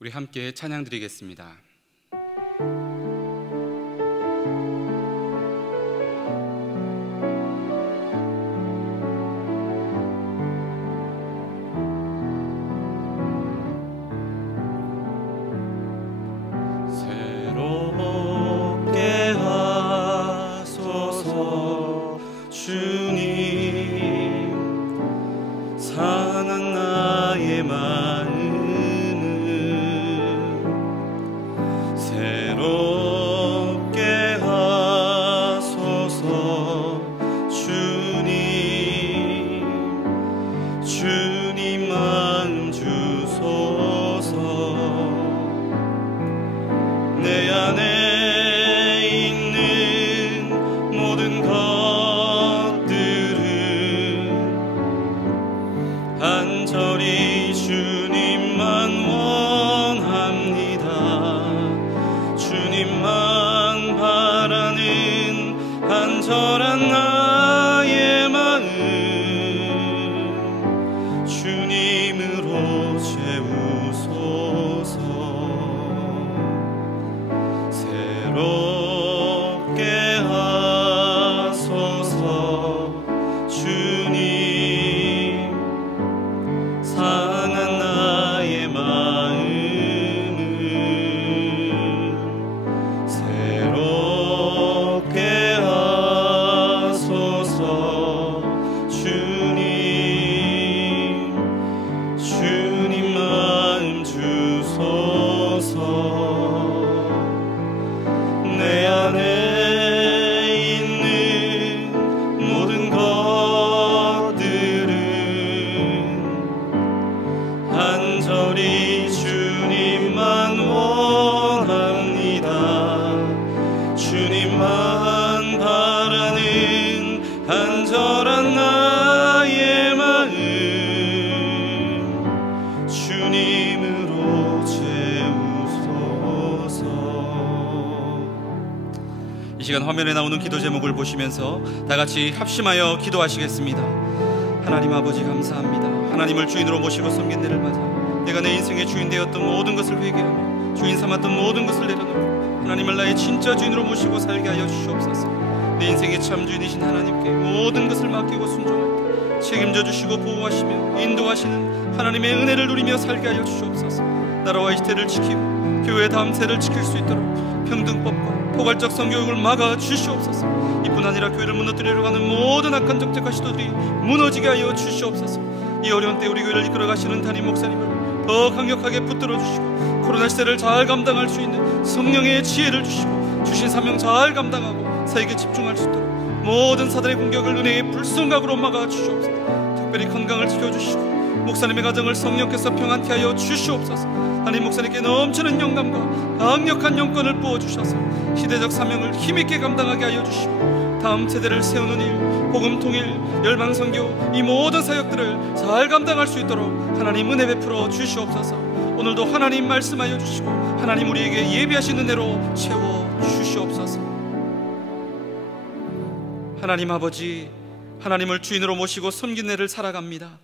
우리 함께 찬양 드리겠습니다. 새롭게 하소서 주님, 상한 나의 마음을 새롭게 하소서 주님, 주님 마음 주소서. 내 안에 있는 모든 것들은 간절히 주님만 원합니다. 주님만 바라는 간절한 나의 마음 주님으로 채우소서. 새롭게 하소서 주님, 상한 나의 마음을 새롭게 하소서 주님, 주님 마음 주소서. 내 안에 있는 모든 것들은 간절히 주님만 원합니다. 주님만 바라는 간절한 나의 마음 주님으로 채우소서. 이 시간 화면에 나오는 기도 제목을 보시면서 다 같이 합심하여 기도하시겠습니다. 하나님 아버지 감사합니다. 하나님을 주인으로 모시고 섬긴 내를 맞아 내가 내 인생의 주인 되었던 모든 것을 회개하며 주인 삼았던 모든 것을 내려놓고 하나님을 나의 진짜 주인으로 모시고 살게 하여 주시옵소서. 내 인생의 참 주인이신 하나님께 모든 것을 맡기고 순종할 때 책임져 주시고 보호하시며 인도하시는 하나님의 은혜를 누리며 살게 하여 주시옵소서. 나라와 이 시대를 지키고 교회의 다음 세대를 지킬 수 있도록 평등법과 포괄적 성교육을 막아 주시옵소서. 이뿐 아니라 교회를 무너뜨리려고 하는 모든 악한 정책과 시도들이 무너지게 하여 주시옵소서. 이 어려운 때 우리 교회를 이끌어 가시는 담임 목사님을 더 강력하게 붙들어 주시고 코로나 시대를 잘 감당할 수 있는 성령의 지혜를 주시고 주신 사명 잘 감당하고 사역에 집중할 수 있도록 모든 사단의 공격을 은혜의 불성각으로 막아 주시옵소서. 특별히 건강을 지켜주시고 목사님의 가정을 성령께서 평안케 하여 주시옵소서. 하나님 목사님께 넘치는 영감과 강력한 영권을 부어주셔서 시대적 사명을 힘있게 감당하게 하여 주시고 다음 세대를 세우는 일, 복음 통일, 열방 선교 이 모든 사역들을 잘 감당할 수 있도록 하나님 은혜 베풀어 주시옵소서. 오늘도 하나님 말씀하여 주시고 하나님 우리에게 예비하신 은혜로 채워 주시옵소서. 하나님 아버지, 하나님을 주인으로 모시고 섬긴 애를 살아갑니다.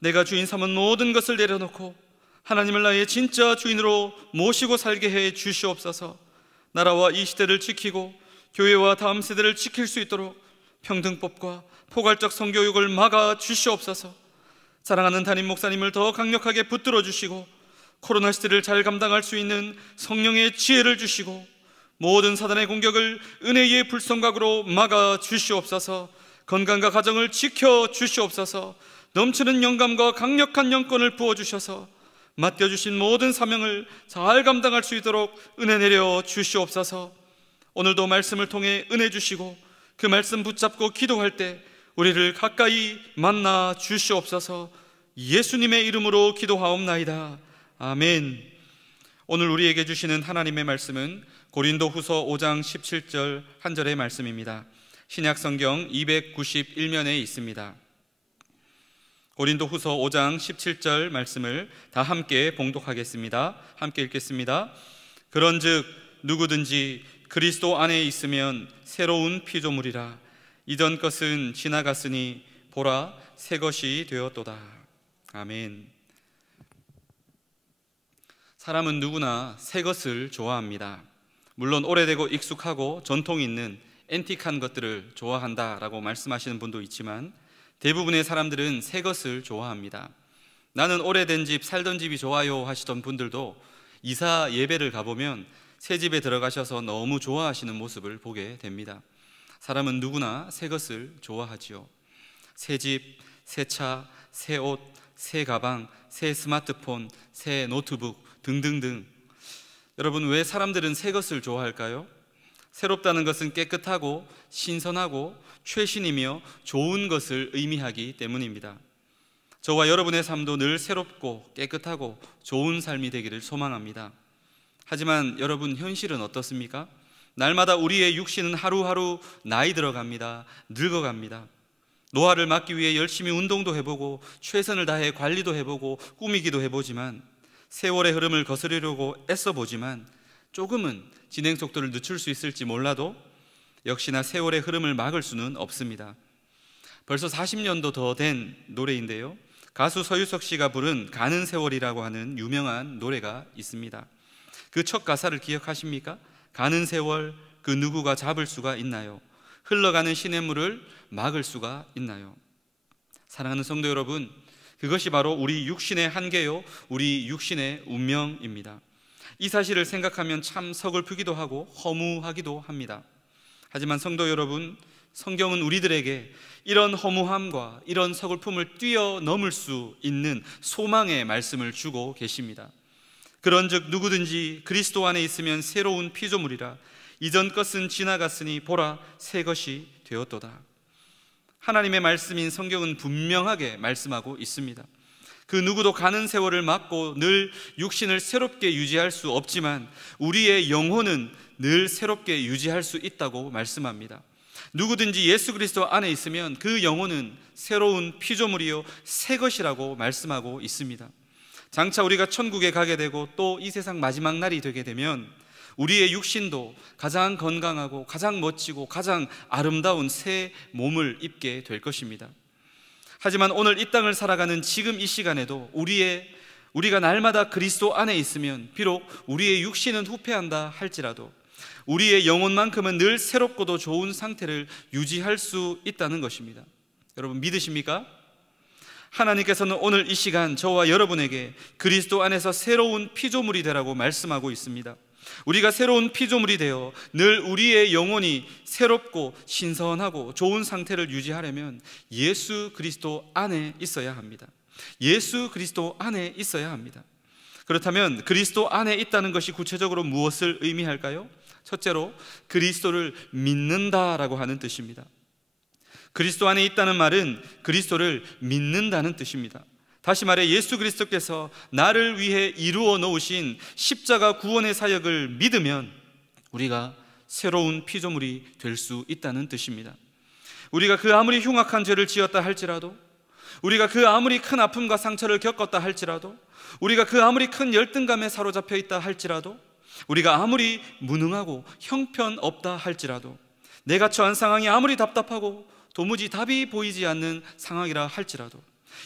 내가 주인 삼은 모든 것을 내려놓고 하나님을 나의 진짜 주인으로 모시고 살게 해 주시옵소서. 나라와 이 시대를 지키고 교회와 다음 세대를 지킬 수 있도록 평등법과 포괄적 성교육을 막아 주시옵소서. 사랑하는 담임 목사님을 더 강력하게 붙들어 주시고 코로나 시대를 잘 감당할 수 있는 성령의 지혜를 주시고 모든 사단의 공격을 은혜의 불성각으로 막아 주시옵소서. 건강과 가정을 지켜 주시옵소서. 넘치는 영감과 강력한 영권을 부어주셔서 맡겨주신 모든 사명을 잘 감당할 수 있도록 은혜 내려 주시옵소서. 오늘도 말씀을 통해 은혜 주시고 그 말씀 붙잡고 기도할 때 우리를 가까이 만나 주시옵소서. 예수님의 이름으로 기도하옵나이다. 아멘. 오늘 우리에게 주시는 하나님의 말씀은 고린도후서 5장 17절 한 절의 말씀입니다. 신약성경 291면에 있습니다. 고린도후서 5장 17절 말씀을 다 함께 봉독하겠습니다. 함께 읽겠습니다. 그런즉 누구든지 그리스도 안에 있으면 새로운 피조물이라. 이전 것은 지나갔으니 보라 새 것이 되었도다. 아멘. 사람은 누구나 새 것을 좋아합니다. 물론 오래되고 익숙하고 전통이 있는 앤틱한 것들을 좋아한다라고 말씀하시는 분도 있지만 대부분의 사람들은 새 것을 좋아합니다. 나는 오래된 집, 살던 집이 좋아요 하시던 분들도 이사 예배를 가보면 새 집에 들어가셔서 너무 좋아하시는 모습을 보게 됩니다. 사람은 누구나 새 것을 좋아하지요. 새 집, 새 차, 새 옷, 새 가방, 새 스마트폰, 새 노트북 등등등. 여러분, 왜 사람들은 새 것을 좋아할까요? 새롭다는 것은 깨끗하고 신선하고 최신이며 좋은 것을 의미하기 때문입니다. 저와 여러분의 삶도 늘 새롭고 깨끗하고 좋은 삶이 되기를 소망합니다. 하지만 여러분, 현실은 어떻습니까? 날마다 우리의 육신은 하루하루 나이 들어갑니다. 늙어갑니다. 노화를 막기 위해 열심히 운동도 해보고 최선을 다해 관리도 해보고 꾸미기도 해보지만 세월의 흐름을 거스르려고 애써보지만 조금은 진행 속도를 늦출 수 있을지 몰라도 역시나 세월의 흐름을 막을 수는 없습니다. 벌써 40년도 더 된 노래인데요, 가수 서유석 씨가 부른 가는 세월이라고 하는 유명한 노래가 있습니다. 그 첫 가사를 기억하십니까? 가는 세월 그 누구가 잡을 수가 있나요? 흘러가는 시냇물을 막을 수가 있나요? 사랑하는 성도 여러분, 그것이 바로 우리 육신의 한계요, 우리 육신의 운명입니다. 이 사실을 생각하면 참 서글프기도 하고 허무하기도 합니다. 하지만 성도 여러분, 성경은 우리들에게 이런 허무함과 이런 서글픔을 뛰어넘을 수 있는 소망의 말씀을 주고 계십니다. 그런즉 누구든지 그리스도 안에 있으면 새로운 피조물이라. 이전 것은 지나갔으니 보라 새 것이 되었도다. 하나님의 말씀인 성경은 분명하게 말씀하고 있습니다. 그 누구도 가는 세월을 막고 늘 육신을 새롭게 유지할 수 없지만 우리의 영혼은 늘 새롭게 유지할 수 있다고 말씀합니다. 누구든지 예수 그리스도 안에 있으면 그 영혼은 새로운 피조물이요 새 것이라고 말씀하고 있습니다. 장차 우리가 천국에 가게 되고 또 이 세상 마지막 날이 되게 되면 우리의 육신도 가장 건강하고 가장 멋지고 가장 아름다운 새 몸을 입게 될 것입니다. 하지만 오늘 이 땅을 살아가는 지금 이 시간에도 우리의 우리가 날마다 그리스도 안에 있으면 비록 우리의 육신은 후패한다 할지라도 우리의 영혼만큼은 늘 새롭고도 좋은 상태를 유지할 수 있다는 것입니다. 여러분 믿으십니까? 하나님께서는 오늘 이 시간 저와 여러분에게 그리스도 안에서 새로운 피조물이 되라고 말씀하고 있습니다. 우리가 새로운 피조물이 되어 늘 우리의 영혼이 새롭고 신선하고 좋은 상태를 유지하려면 예수 그리스도 안에 있어야 합니다. 예수 그리스도 안에 있어야 합니다. 그렇다면 그리스도 안에 있다는 것이 구체적으로 무엇을 의미할까요? 첫째로 그리스도를 믿는다라고 하는 뜻입니다. 그리스도 안에 있다는 말은 그리스도를 믿는다는 뜻입니다. 다시 말해 예수 그리스도께서 나를 위해 이루어 놓으신 십자가 구원의 사역을 믿으면 우리가 새로운 피조물이 될 수 있다는 뜻입니다. 우리가 그 아무리 흉악한 죄를 지었다 할지라도, 우리가 그 아무리 큰 아픔과 상처를 겪었다 할지라도, 우리가 그 아무리 큰 열등감에 사로잡혀 있다 할지라도, 우리가 아무리 무능하고 형편없다 할지라도, 내가 처한 상황이 아무리 답답하고 도무지 답이 보이지 않는 상황이라 할지라도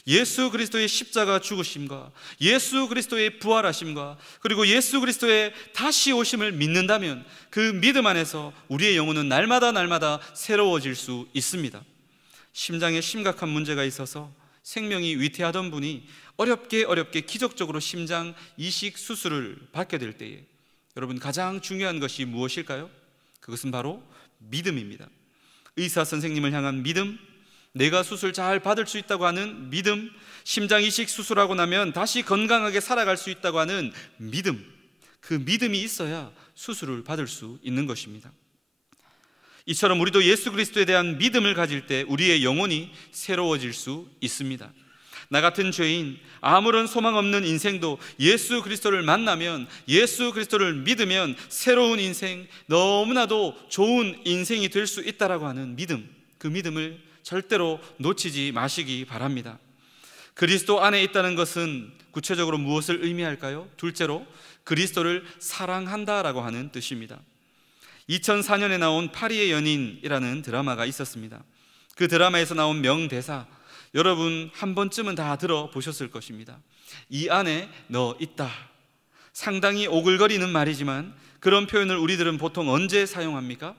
예수 그리스도의 십자가 죽으심과 예수 그리스도의 부활하심과 그리고 예수 그리스도의 다시 오심을 믿는다면 그 믿음 안에서 우리의 영혼은 날마다 새로워질 수 있습니다. 심장에 심각한 문제가 있어서 생명이 위태하던 분이 어렵게 기적적으로 심장 이식 수술을 받게 될 때에 여러분 가장 중요한 것이 무엇일까요? 그것은 바로 믿음입니다. 의사 선생님을 향한 믿음, 내가 수술 잘 받을 수 있다고 하는 믿음, 심장 이식 수술하고 나면 다시 건강하게 살아갈 수 있다고 하는 믿음, 그 믿음이 있어야 수술을 받을 수 있는 것입니다. 이처럼 우리도 예수 그리스도에 대한 믿음을 가질 때 우리의 영혼이 새로워질 수 있습니다. 나 같은 죄인, 아무런 소망 없는 인생도 예수 그리스도를 만나면, 예수 그리스도를 믿으면 새로운 인생, 너무나도 좋은 인생이 될 수 있다라고 하는 믿음, 그 믿음을 절대로 놓치지 마시기 바랍니다. 그리스도 안에 있다는 것은 구체적으로 무엇을 의미할까요? 둘째로 그리스도를 사랑한다라고 하는 뜻입니다. 2004년에 나온 파리의 연인이라는 드라마가 있었습니다. 그 드라마에서 나온 명대사, 여러분 한 번쯤은 다 들어보셨을 것입니다. 이 안에 너 있다. 상당히 오글거리는 말이지만 그런 표현을 우리들은 보통 언제 사용합니까?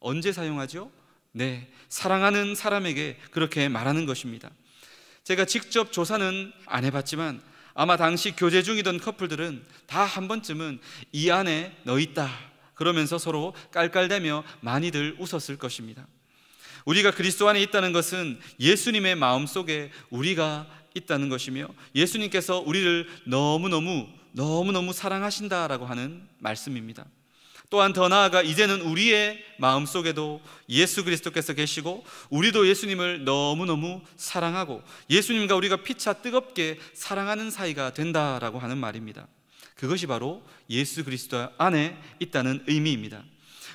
언제 사용하죠? 네, 사랑하는 사람에게 그렇게 말하는 것입니다. 제가 직접 조사는 안 해봤지만 아마 당시 교제 중이던 커플들은 다 한 번쯤은 이 안에 너 있다 그러면서 서로 깔깔대며 많이들 웃었을 것입니다. 우리가 그리스도 안에 있다는 것은 예수님의 마음속에 우리가 있다는 것이며 예수님께서 우리를 너무너무 사랑하신다라고 하는 말씀입니다. 또한 더 나아가 이제는 우리의 마음속에도 예수 그리스도께서 계시고 우리도 예수님을 너무너무 사랑하고 예수님과 우리가 피차 뜨겁게 사랑하는 사이가 된다라고 하는 말입니다. 그것이 바로 예수 그리스도 안에 있다는 의미입니다.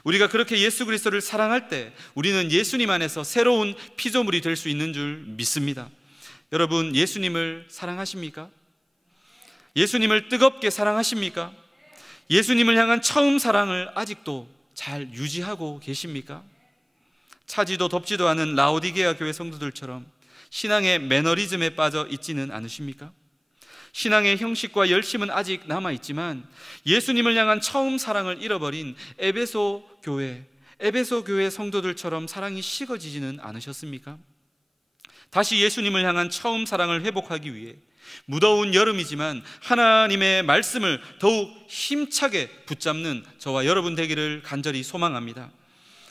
우리가 그렇게 예수 그리스도를 사랑할 때 우리는 예수님 안에서 새로운 피조물이 될 수 있는 줄 믿습니다. 여러분 예수님을 사랑하십니까? 예수님을 뜨겁게 사랑하십니까? 예수님을 향한 처음 사랑을 아직도 잘 유지하고 계십니까? 차지도 덥지도 않은 라오디게아 교회 성도들처럼 신앙의 매너리즘에 빠져 있지는 않으십니까? 신앙의 형식과 열심은 아직 남아있지만 예수님을 향한 처음 사랑을 잃어버린 에베소 교회 성도들처럼 사랑이 식어지지는 않으셨습니까? 다시 예수님을 향한 처음 사랑을 회복하기 위해 무더운 여름이지만 하나님의 말씀을 더욱 힘차게 붙잡는 저와 여러분 되기를 간절히 소망합니다.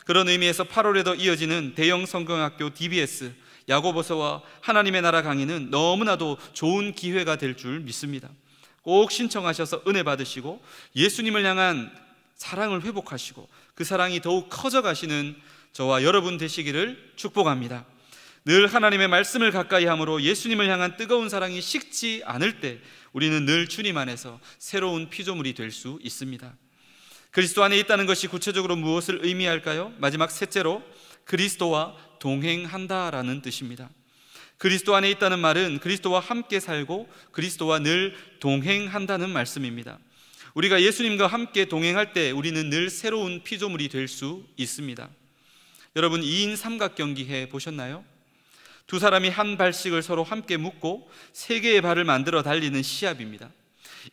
그런 의미에서 8월에도 이어지는 대형 성경학교 DBS 야고보서와 하나님의 나라 강의는 너무나도 좋은 기회가 될 줄 믿습니다. 꼭 신청하셔서 은혜 받으시고 예수님을 향한 사랑을 회복하시고 그 사랑이 더욱 커져가시는 저와 여러분 되시기를 축복합니다. 늘 하나님의 말씀을 가까이 함으로 예수님을 향한 뜨거운 사랑이 식지 않을 때 우리는 늘 주님 안에서 새로운 피조물이 될 수 있습니다. 그리스도 안에 있다는 것이 구체적으로 무엇을 의미할까요? 마지막 셋째로 그리스도와 동행한다라는 뜻입니다. 그리스도 안에 있다는 말은 그리스도와 함께 살고 그리스도와 늘 동행한다는 말씀입니다. 우리가 예수님과 함께 동행할 때 우리는 늘 새로운 피조물이 될 수 있습니다. 여러분 2인 삼각경기 해 보셨나요? 두 사람이 한 발씩을 서로 함께 묶고 세 개의 발을 만들어 달리는 시합입니다.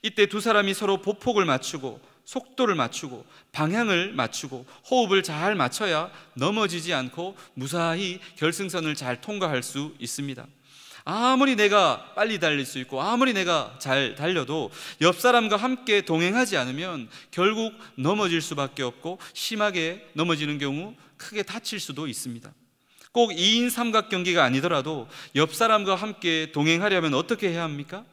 이때 두 사람이 서로 보폭을 맞추고 속도를 맞추고 방향을 맞추고 호흡을 잘 맞춰야 넘어지지 않고 무사히 결승선을 잘 통과할 수 있습니다. 아무리 내가 빨리 달릴 수 있고 아무리 내가 잘 달려도 옆 사람과 함께 동행하지 않으면 결국 넘어질 수밖에 없고 심하게 넘어지는 경우 크게 다칠 수도 있습니다. 꼭 2인 삼각 경기가 아니더라도 옆 사람과 함께 동행하려면 어떻게 해야 합니까?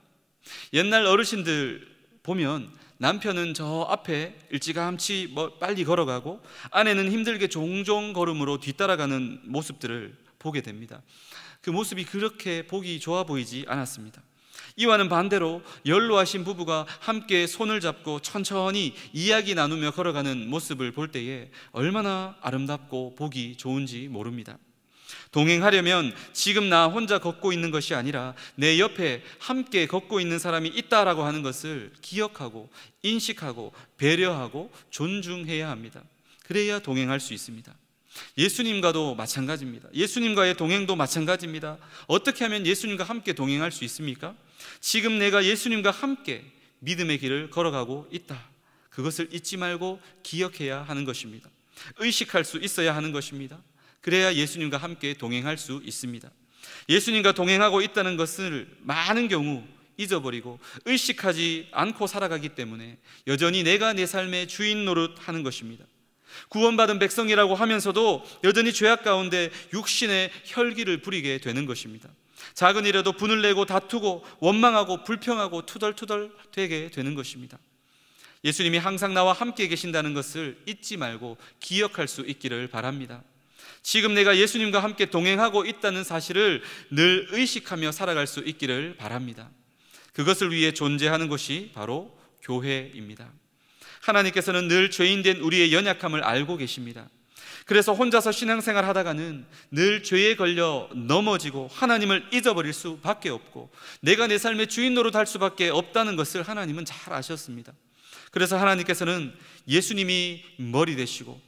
옛날 어르신들 보면 남편은 저 앞에 일찌감치 빨리 걸어가고 아내는 힘들게 종종 걸음으로 뒤따라가는 모습들을 보게 됩니다. 그 모습이 그렇게 보기 좋아 보이지 않았습니다. 이와는 반대로 연로하신 부부가 함께 손을 잡고 천천히 이야기 나누며 걸어가는 모습을 볼 때에 얼마나 아름답고 보기 좋은지 모릅니다. 동행하려면 지금 나 혼자 걷고 있는 것이 아니라 내 옆에 함께 걷고 있는 사람이 있다라고 하는 것을 기억하고 인식하고 배려하고 존중해야 합니다. 그래야 동행할 수 있습니다. 예수님과도 마찬가지입니다. 예수님과의 동행도 마찬가지입니다. 어떻게 하면 예수님과 함께 동행할 수 있습니까? 지금 내가 예수님과 함께 믿음의 길을 걸어가고 있다. 그것을 잊지 말고 기억해야 하는 것입니다. 의식할 수 있어야 하는 것입니다. 그래야 예수님과 함께 동행할 수 있습니다. 예수님과 동행하고 있다는 것을 많은 경우 잊어버리고 의식하지 않고 살아가기 때문에 여전히 내가 내 삶의 주인 노릇하는 것입니다. 구원받은 백성이라고 하면서도 여전히 죄악 가운데 육신의 혈기를 부리게 되는 것입니다. 작은 일에도 분을 내고 다투고 원망하고 불평하고 투덜투덜 되게 되는 것입니다. 예수님이 항상 나와 함께 계신다는 것을 잊지 말고 기억할 수 있기를 바랍니다. 지금 내가 예수님과 함께 동행하고 있다는 사실을 늘 의식하며 살아갈 수 있기를 바랍니다. 그것을 위해 존재하는 것이 바로 교회입니다. 하나님께서는 늘 죄인된 우리의 연약함을 알고 계십니다. 그래서 혼자서 신앙생활 하다가는 늘 죄에 걸려 넘어지고 하나님을 잊어버릴 수밖에 없고 내가 내 삶의 주인 노릇할 수밖에 없다는 것을 하나님은 잘 아셨습니다. 그래서 하나님께서는 예수님이 머리 되시고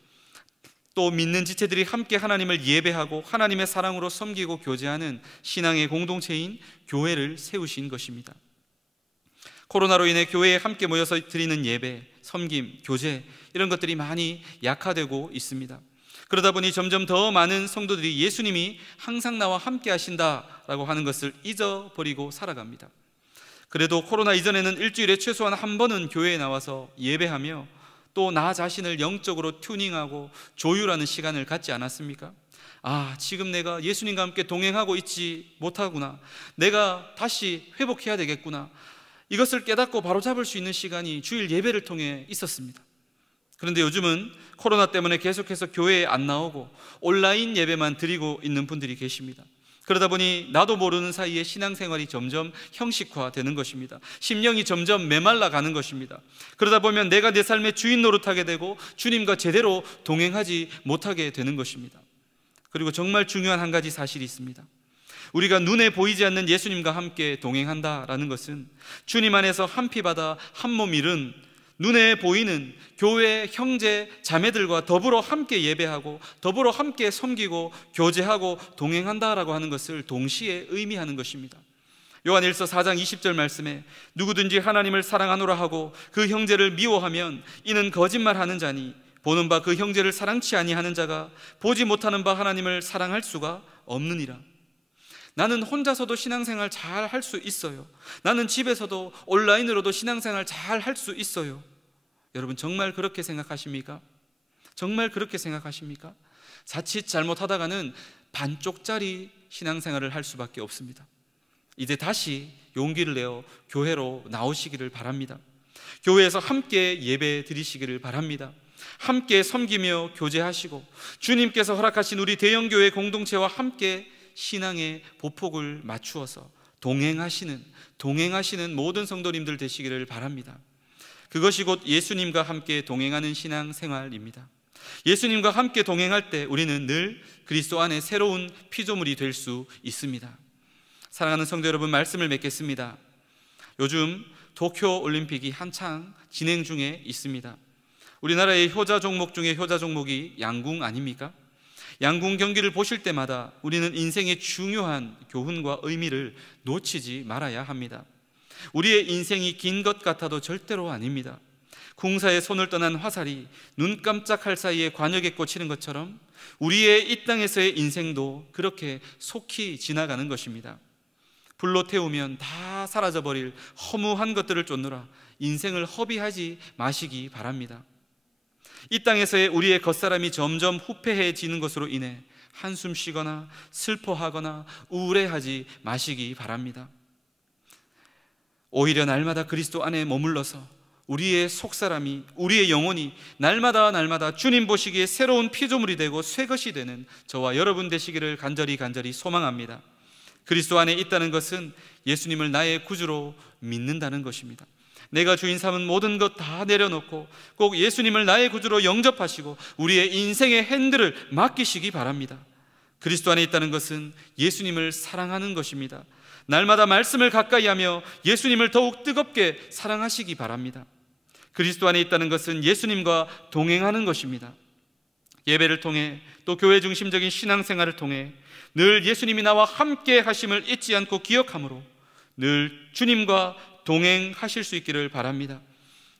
또 믿는 지체들이 함께 하나님을 예배하고 하나님의 사랑으로 섬기고 교제하는 신앙의 공동체인 교회를 세우신 것입니다. 코로나로 인해 교회에 함께 모여서 드리는 예배, 섬김, 교제 이런 것들이 많이 약화되고 있습니다. 그러다 보니 점점 더 많은 성도들이 예수님이 항상 나와 함께 하신다라고 하는 것을 잊어버리고 살아갑니다. 그래도 코로나 이전에는 일주일에 최소한 한 번은 교회에 나와서 예배하며 또 나 자신을 영적으로 튜닝하고 조율하는 시간을 갖지 않았습니까? 지금 내가 예수님과 함께 동행하고 있지 못하구나, 내가 다시 회복해야 되겠구나, 이것을 깨닫고 바로잡을 수 있는 시간이 주일 예배를 통해 있었습니다. 그런데 요즘은 코로나 때문에 계속해서 교회에 안 나오고 온라인 예배만 드리고 있는 분들이 계십니다. 그러다 보니 나도 모르는 사이에 신앙생활이 점점 형식화되는 것입니다. 심령이 점점 메말라 가는 것입니다. 그러다 보면 내가 내 삶의 주인 노릇하게 되고 주님과 제대로 동행하지 못하게 되는 것입니다. 그리고 정말 중요한 한 가지 사실이 있습니다. 우리가 눈에 보이지 않는 예수님과 함께 동행한다라는 것은 주님 안에서 한 피 받아 한 몸 이룬 눈에 보이는 교회 형제 자매들과 더불어 함께 예배하고 더불어 함께 섬기고 교제하고 동행한다라고 하는 것을 동시에 의미하는 것입니다. 요한일서 4장 20절 말씀에 누구든지 하나님을 사랑하노라 하고 그 형제를 미워하면 이는 거짓말하는 자니 보는 바 그 형제를 사랑치 아니하는 자가 보지 못하는 바 하나님을 사랑할 수가 없느니라. 나는 혼자서도 신앙생활 잘 할 수 있어요. 나는 집에서도 온라인으로도 신앙생활 잘 할 수 있어요. 여러분 정말 그렇게 생각하십니까? 정말 그렇게 생각하십니까? 자칫 잘못하다가는 반쪽짜리 신앙생활을 할 수밖에 없습니다. 이제 다시 용기를 내어 교회로 나오시기를 바랍니다. 교회에서 함께 예배 드리시기를 바랍니다. 함께 섬기며 교제하시고 주님께서 허락하신 우리 대형교회 공동체와 함께 신앙의 보폭을 맞추어서 동행하시는 모든 성도님들 되시기를 바랍니다. 그것이 곧 예수님과 함께 동행하는 신앙생활입니다. 예수님과 함께 동행할 때 우리는 늘 그리스도 안에 새로운 피조물이 될 수 있습니다. 사랑하는 성도 여러분, 말씀을 맺겠습니다. 요즘 도쿄올림픽이 한창 진행 중에 있습니다. 우리나라의 효자 종목 중에 효자 종목이 양궁 아닙니까? 양궁 경기를 보실 때마다 우리는 인생의 중요한 교훈과 의미를 놓치지 말아야 합니다. 우리의 인생이 긴 것 같아도 절대로 아닙니다. 궁사에 손을 떠난 화살이 눈 깜짝할 사이에 관역에 꽂히는 것처럼 우리의 이 땅에서의 인생도 그렇게 속히 지나가는 것입니다. 불로 태우면 다 사라져버릴 허무한 것들을 쫓느라 인생을 허비하지 마시기 바랍니다. 이 땅에서의 우리의 겉사람이 점점 후패해지는 것으로 인해 한숨 쉬거나 슬퍼하거나 우울해하지 마시기 바랍니다. 오히려 날마다 그리스도 안에 머물러서 우리의 속사람이, 우리의 영혼이 날마다 주님 보시기에 새로운 피조물이 되고 새것이 되는 저와 여러분 되시기를 간절히 소망합니다. 그리스도 안에 있다는 것은 예수님을 나의 구주로 믿는다는 것입니다. 내가 주인 삼은 모든 것 다 내려놓고 꼭 예수님을 나의 구주로 영접하시고 우리의 인생의 핸들을 맡기시기 바랍니다. 그리스도 안에 있다는 것은 예수님을 사랑하는 것입니다. 날마다 말씀을 가까이 하며 예수님을 더욱 뜨겁게 사랑하시기 바랍니다. 그리스도 안에 있다는 것은 예수님과 동행하는 것입니다. 예배를 통해 또 교회 중심적인 신앙생활을 통해 늘 예수님이 나와 함께 하심을 잊지 않고 기억함으로 늘 주님과 동행하실 수 있기를 바랍니다.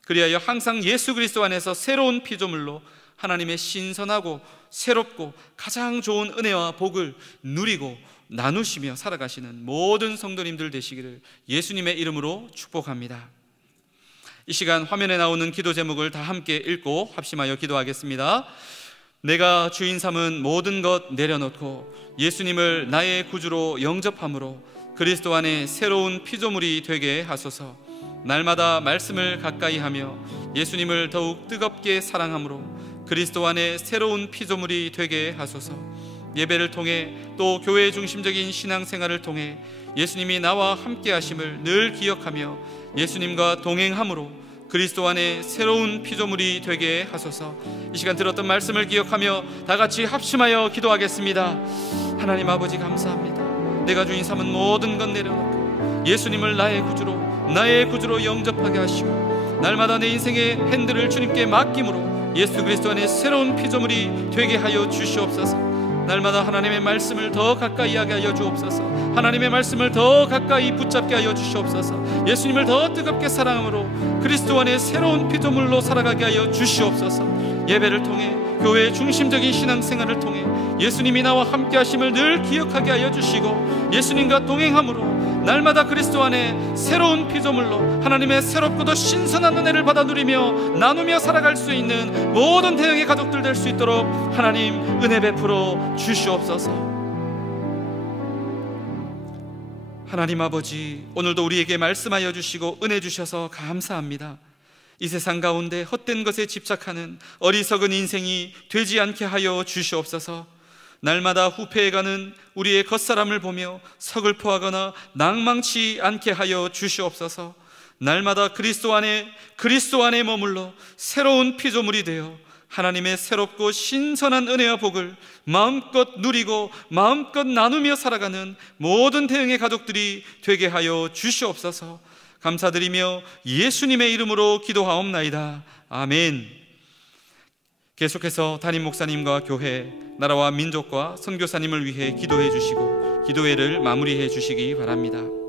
그리하여 항상 예수 그리스도 안에서 새로운 피조물로 하나님의 신선하고 새롭고 가장 좋은 은혜와 복을 누리고 나누시며 살아가시는 모든 성도님들 되시기를 예수님의 이름으로 축복합니다. 이 시간 화면에 나오는 기도 제목을 다 함께 읽고 합심하여 기도하겠습니다. 내가 주인 삼은 모든 것 내려놓고 예수님을 나의 구주로 영접함으로 그리스도 안에 새로운 피조물이 되게 하소서. 날마다 말씀을 가까이 하며 예수님을 더욱 뜨겁게 사랑함으로 그리스도 안에 새로운 피조물이 되게 하소서. 예배를 통해 또 교회 중심적인 신앙생활을 통해 예수님이 나와 함께 하심을 늘 기억하며 예수님과 동행함으로 그리스도 안에 새로운 피조물이 되게 하소서. 이 시간 들었던 말씀을 기억하며 다 같이 합심하여 기도하겠습니다. 하나님 아버지 감사합니다. 내가 주인 삼은 모든 것 내려놓고 예수님을 나의 구주로 영접하게 하시고 날마다 내 인생의 핸들을 주님께 맡김으로 예수 그리스도 안에 새로운 피조물이 되게 하여 주시옵소서. 날마다 하나님의 말씀을 더 가까이 하게 하여 주옵소서. 하나님의 말씀을 더 가까이 붙잡게 하여 주시옵소서. 예수님을 더 뜨겁게 사랑함으로 그리스도 안에 새로운 피조물로 살아가게 하여 주시옵소서. 예배를 통해 교회의 중심적인 신앙생활을 통해 예수님이 나와 함께 하심을 늘 기억하게 하여 주시고 예수님과 동행함으로 날마다 그리스도 안에 새로운 피조물로 하나님의 새롭고도 신선한 은혜를 받아 누리며 나누며 살아갈 수 있는 모든 대형의 가족들 될 수 있도록 하나님 은혜 베풀어 주시옵소서. 하나님 아버지, 오늘도 우리에게 말씀하여 주시고 은혜 주셔서 감사합니다. 이 세상 가운데 헛된 것에 집착하는 어리석은 인생이 되지 않게 하여 주시옵소서. 날마다 후패해가는 우리의 겉사람을 보며 서글퍼하거나 낭망치 않게 하여 주시옵소서. 날마다 그리스도 안에 머물러 새로운 피조물이 되어 하나님의 새롭고 신선한 은혜와 복을 마음껏 누리고 마음껏 나누며 살아가는 모든 대형의 가족들이 되게 하여 주시옵소서. 감사드리며 예수님의 이름으로 기도하옵나이다. 아멘. 계속해서 담임 목사님과 교회, 나라와 민족과 선교사님을 위해 기도해 주시고 기도회를 마무리해 주시기 바랍니다.